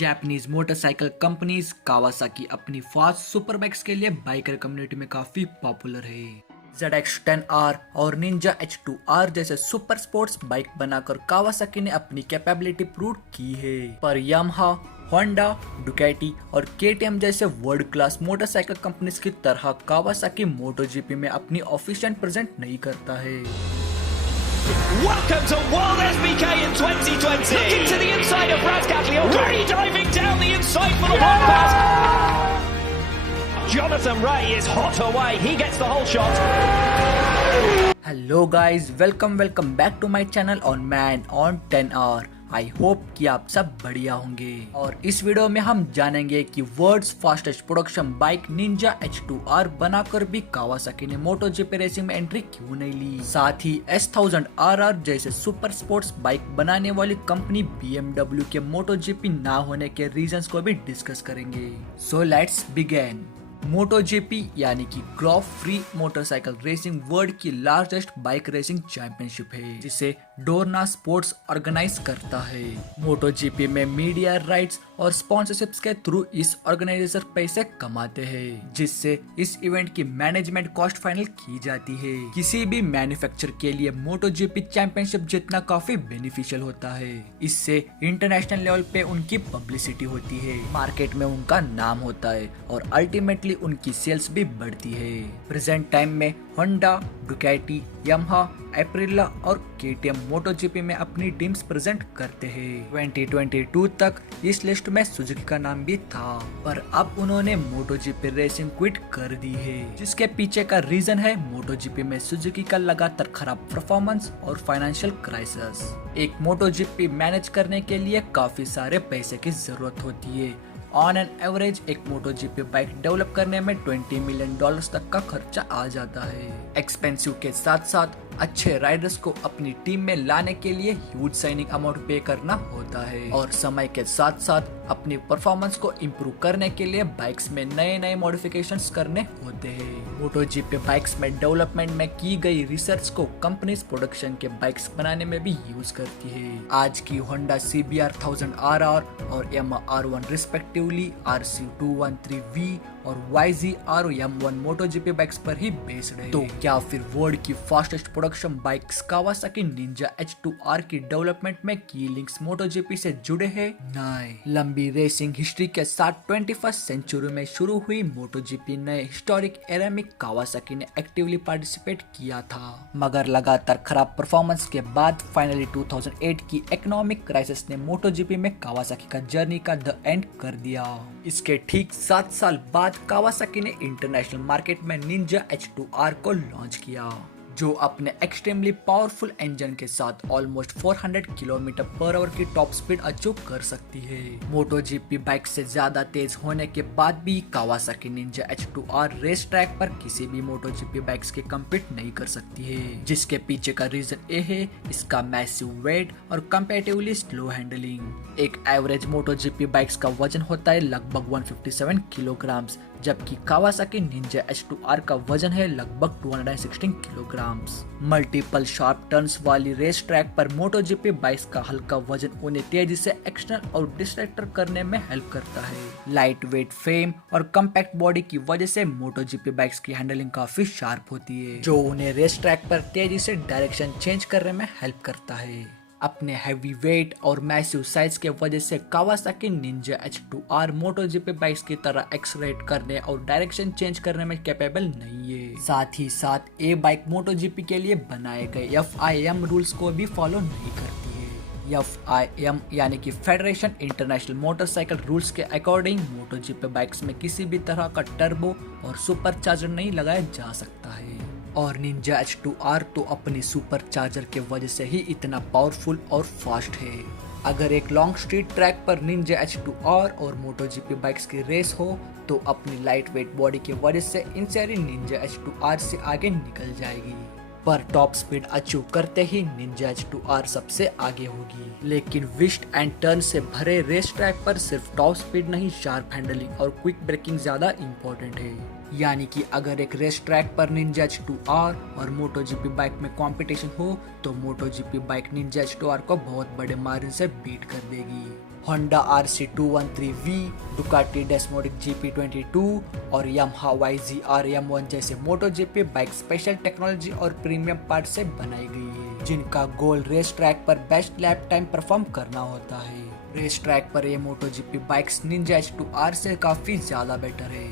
Japanese motorcycle companies Kawasaki अपनी fast super bikes के लिए बाइकर कम्युनिटी में काफी पॉपुलर है। ZX-10R और Ninja H2R जैसे सुपर स्पोर्ट्स बाइक बनाकर कावासाकी ने अपनी कैपेबिलिटी प्रूव की है, पर यामाहा, होंडा, डुकाटी और KTM जैसे वर्ल्ड क्लास मोटरसाइकिल कंपनीज की तरह कावासाकी MotoGP में अपनी ऑफिशियल प्रेजेंट नहीं करता है। Welcome to World SBK in 2020. Looking to the inside of Razgatli, already diving down the inside for the long pass. Jonathan Ray is hot away. He gets the whole shot. Hello guys, welcome back to my channel on Man on 10R. I hope कि आप सब बढ़िया होंगे और इस video में हम जानेंगे कि world's fastest production bike Ninja H2R बनाकर भी कावासाकी ने MotoGP रेसिंग में एंट्री क्यों नहीं ली। साथ ही S1000RR जैसे सुपर स्पोर्ट्स बाइक बनाने वाली कंपनी BMW के MotoGP ना होने के रीजंस को भी डिस्कस करेंगे। So let's begin. MotoGP यानी कि ग्रॉफ फ्री मोटरसाइकिल रेसिंग वर्ल्ड की लार्जेस्ट बाइक रेसिंग चैंपियनशिप है, जिसे डोरना स्पोर्ट्स ऑर्गेनाइज करता है। MotoGP में मीडिया राइट्स और स्पॉन्सरशिप्स के थ्रू इस ऑर्गेनाइजेशन पैसे कमाते हैं, जिससे इस इवेंट की मैनेजमेंट कॉस्ट फाइनल की जाती है। किसी भी मैन्युफैक्चरर के लिए MotoGP चैंपियनशिप जीतना काफी बेनिफिशियल होता है। इससे इंटरनेशनल लेवल पे उनकी पब्लिसिटी होती है, मार्केट में उनका नाम होता है और अल्टीमेटली उनकी सेल्स भी बढ़ती है। प्रेजेंट टाइम में होंडा, डुकाटी, यामाहा, एप्रिला और KTM MotoGP में अपनी टीम्स प्रेजेंट करते हैं। 2022 तक इस लिस्ट में सुजुकी का नाम भी था, पर अब उन्होंने MotoGP रेसिंग क्विट कर दी है, जिसके पीछे का रीजन है MotoGP में सुजुकी का लगातार खराब परफॉर्मेंस और फाइनेंशियल क्राइसिस। एक MotoGP मैनेज करने के लिए काफी सारे पैसे की जरूरत होती है। ऑन एन एवरेज एक MotoGP बाइक डेवलप करने में $20 मिलियन तक का खर्चा आ जाता है। एक्सपेंसिव के साथ साथ अच्छे राइडर्स को अपनी टीम में लाने के लिए ह्यूज साइनिंग अमाउंट पे करना होता है और समय के साथ साथ अपनी परफॉर्मेंस को इम्प्रूव करने के लिए बाइक्स में नए नए मॉडिफिकेशंस करने होते हैं। MotoGP बाइक्स में डेवलपमेंट में की गई रिसर्च को कंपनीज प्रोडक्शन के बाइक्स बनाने में भी यूज करती है। आज की होंडा CBR 1000RR और Yamaha R1 रिस्पेक्टिवली RC213V और YZ RM1 MotoGP बाइक्स पर ही बेस्ड है। तो क्या फिर वर्ल्ड की fastest production bikes Kawasaki Ninja H2R की डेवलपमेंट में की लिंक्स MotoGP से जुड़े हैं? नहीं। लंबी रेसिंग हिस्ट्री के साथ 21st सेंचुरी में शुरू हुई MotoGP नए हिस्टोरिक एरा में कावासाकी ने एक्टिवली पार्टिसिपेट किया था, मगर लगातार खराब परफॉर्मेंस के बाद फाइनली 2008 की इकोनॉमिक क्राइसिस ने MotoGP में कावासाकी का जर्नी का द एंड कर दिया। इसके ठीक 7 साल बाद कावासाकी ने इंटरनेशनल मार्केट में निंजा H2R को लॉन्च किया, जो अपने एक्सट्रीमली पावरफुल इंजन के साथ ऑलमोस्ट 400 किलोमीटर पर आवर की टॉप स्पीड अचीव कर सकती है। MotoGP बाइक से ज्यादा तेज होने के बाद भी Kawasaki Ninja H2R race track पर किसी भी MotoGP बाइक्स के कम्पीट नहीं कर सकती है, जिसके पीछे का रीजन ये है इसका मैसिव वेट और कंपैरेटिवली स्लो हैंडलिंग। एक एवरेज MotoGP बाइक्स का वजन होता है लगभग 157 किलोग्राम, जबकि कावासाकी निंजा H2R का वजन है लगभग 216 किलोग्राम। मल्टीपल शार्प टर्न्स वाली रेस ट्रैक पर MotoGP बाइक्स का हल्का वजन उन्हें तेजी से एक्सटर्नल और डिस्ट्रैक्टर करने में हेल्प करता है। लाइट वेट फ्रेम और कम्पैक्ट बॉडी की वजह से MotoGP बाइक्स की हैंडलिंग काफी शार्प होती है, जो उन्हें रेस ट्रैक पर तेजी से डायरेक्शन चेंज करने में हेल्प करता है। अपने हैवी वेट और मैसिव साइज के वजह से Kawasaki Ninja H2R MotoGP bikes की तरह एक्सलेरेट करने और डायरेक्शन चेंज करने में कैपेबल नहीं है। साथ ही साथ ये बाइक MotoGP के लिए बनाए गए FIM रूल्स को भी फॉलो नहीं करती है। FIM यानी कि फेडरेशन इंटरनेशनल मोटरसाइकिल रूल्स के अकॉर्डिंग MotoGP बाइक्स में किसी भी तरह का टर्बो और सुपर चार्जर नहीं लगाया जा सकता है, और निंजा H2R तो अपनी सुपर चार्जर के वजह से ही इतना पावरफुल और फास्ट है। अगर एक लॉन्ग स्ट्रीट ट्रैक पर निंजा H2R और MotoGP बाइक्स की रेस हो तो अपनी लाइट वेट बॉडी की वजह से इन सारी निंजा H2R से आगे निकल जाएगी, पर टॉप स्पीड अचीव करते ही निंजा H2R सबसे आगे होगी। लेकिन ट्विस्ट एंड टर्न से भरे रेस ट्रैक पर सिर्फ टॉप स्पीड नहीं, शार्प हैंडलिंग और क्विक ब्रेकिंग ज्यादा इम्पोर्टेंट है। यानी कि अगर एक रेस ट्रैक पर निंजा H2R और MotoGP बाइक में कंपटीशन हो तो MotoGP बाइक निंजा H2R को बहुत बड़े मार्जिन से बीट कर देगी। होंडा RC213V, डुकाटी डेस्मोडिक GP22 और यामाहा YZR M1 जैसे MotoGP बाइक स्पेशल टेक्नोलॉजी और प्रीमियम पार्ट से बनाई गई है, जिनका गोल रेस ट्रैक पर बेस्ट लैप टाइम परफॉर्म करना होता है। रेस ट्रैक पर ये MotoGP बाइक्स निंजा H2R से काफी ज्यादा बेटर है,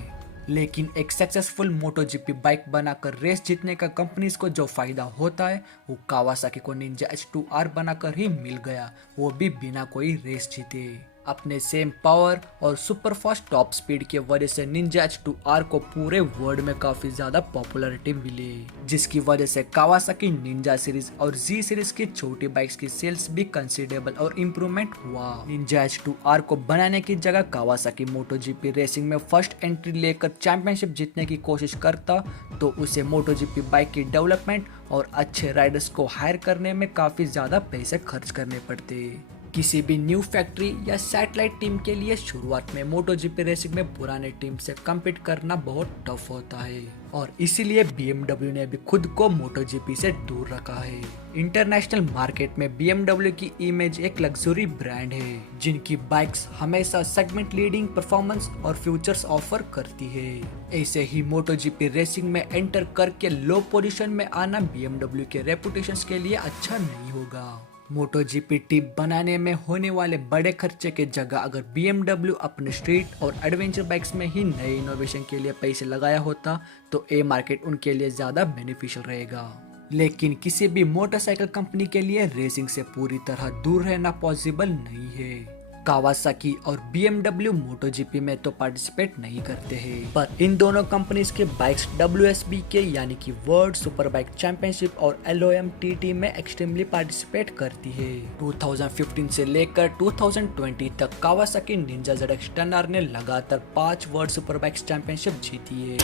लेकिन एक सक्सेसफुल MotoGP बाइक बनाकर रेस जीतने का कंपनीज को जो फायदा होता है वो कावासाकी को निंजा H2R बनाकर ही मिल गया, वो भी बिना कोई रेस जीते। अपने सेम पावर और सुपर फास्ट टॉप स्पीड की वजह से निंजा H2R को पूरे वर्ल्ड में काफी ज्यादा पॉपुलैरिटी मिली, जिसकी वजह से कावासाकी निंजा सीरीज और Z सीरीज की छोटी बाइक्स की सेल्स भी कंसिडरेबल और इम्प्रूवमेंट हुआ। निंजा H2R को बनाने की जगह कावासाकी MotoGP रेसिंग में फर्स्ट एंट्री लेकर चैंपियनशिप जीतने की कोशिश करता तो उसे MotoGP बाइक की डेवलपमेंट और अच्छे राइडर्स को हायर करने में काफी ज्यादा पैसे खर्च करने पड़ते। किसी भी न्यू फैक्ट्री या सैटेलाइट टीम के लिए शुरुआत में MotoGP रेसिंग में पुराने टीम से कम्पीट करना बहुत टफ होता है और इसीलिए BMW ने भी खुद को MotoGP से दूर रखा है। इंटरनेशनल मार्केट में BMW की इमेज एक लग्जरी ब्रांड है, जिनकी बाइक्स हमेशा सेगमेंट लीडिंग परफॉर्मेंस और फ्यूचर्स ऑफर करती है। ऐसे ही MotoGP रेसिंग में एंटर करके लो पोजीशन में आना BMW के रेपुटेशन के लिए अच्छा नहीं होगा। MotoGP टीम बनाने में होने वाले बड़े खर्चे के जगह अगर BMW अपने स्ट्रीट और एडवेंचर बाइक्स में ही नए इनोवेशन के लिए पैसे लगाया होता तो ये मार्केट उनके लिए ज्यादा बेनिफिशियल रहेगा। लेकिन किसी भी मोटरसाइकिल कंपनी के लिए रेसिंग से पूरी तरह दूर रहना पॉसिबल नहीं है। कावासाकी और BMW MotoGP में तो पार्टिसिपेट नहीं करते हैं, पर इन दोनों कंपनीज के बाइक्स WSB के यानी कि वर्ल्ड सुपर बाइक चैंपियनशिप और LOMTT में एक्सट्रीमली पार्टिसिपेट करती है। 2015 से लेकर 2020 तक कावासाकी निंजा ZX 10R ने लगातार 5 वर्ल्ड सुपर बाइक्स चैंपियनशिप जीती है।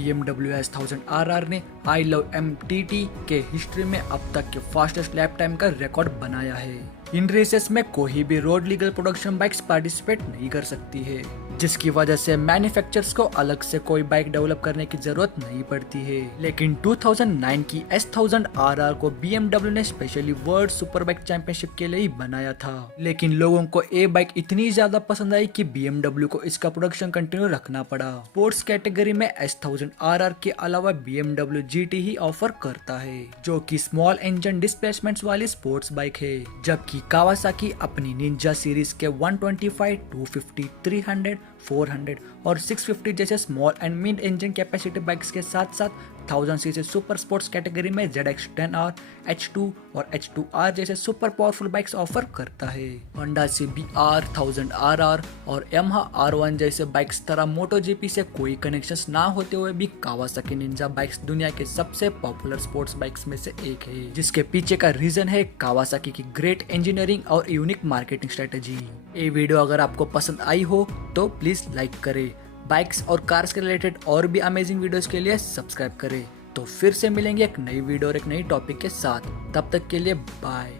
BMW S1000RR ने LOMTT के हिस्ट्री में अब तक के फास्टेस्ट लैप टाइम का रिकॉर्ड बनाया है। इन रेसेस में कोई भी road legal production bikes participate नहीं कर सकती है, जिसकी वजह से मैन्युफैक्चरर्स को अलग से कोई बाइक डेवलप करने की जरूरत नहीं पड़ती है। लेकिन 2009 की S1000RR को BMW ने specially world super bike championship के लिए ही बनाया था, लेकिन लोगों को ये बाइक इतनी ज्यादा पसंद आई कि BMW को इसका प्रोडक्शन कंटिन्यू रखना पड़ा। स्पोर्ट्स कैटेगरी में S1000RR के अलावा BMW GT ही ऑफर करता है, जो कि स्मॉल इंजन डिस्प्लेसमेंट वाली स्पोर्ट्स बाइक है, जबकि कावासाकी अपनी निंजा सीरीज के 125, 250, 300, 400 और 650 जैसे small and mid engine capacity bikes के साथ साथ 1000 सीसी सुपर स्पोर्ट्स कैटेगरी में ZX 10R, H2 और H2R जैसे सुपर पावरफुल बाइक्स ऑफर करता है। होंडा CBR 1000RR और यामाहा R1 जैसे बाइक्स तरह MotoGP से कोई कनेक्शंस ना होते हुए भी कावासाकी निंजा बाइक्स दुनिया के सबसे पॉपुलर स्पोर्ट्स बाइक्स में से एक है, जिसके पीछे का रीजन है कावासाकी की ग्रेट इंजीनियरिंग और यूनिक मार्केटिंग स्ट्रेटेजी। ये वीडियो अगर आपको पसंद आई हो तो प्लीज लाइक करें। बाइक्स और कार्स के रिलेटेड और भी अमेजिंग वीडियोस के लिए सब्सक्राइब करें। तो फिर से मिलेंगे एक नई वीडियो और एक नई टॉपिक के साथ, तब तक के लिए बाय।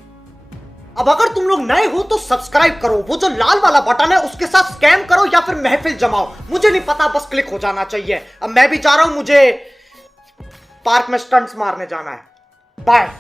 अब अगर तुम लोग नए हो तो सब्सक्राइब करो, वो जो लाल वाला बटन है उसके साथ स्कैम करो या फिर महफिल जमाओ, मुझे नहीं पता, बस क्लिक हो जाना चाहिए। अब मैं भी जा रहा हूं, मुझे पार्क में स्टंट्स मारने जाना है। बाय।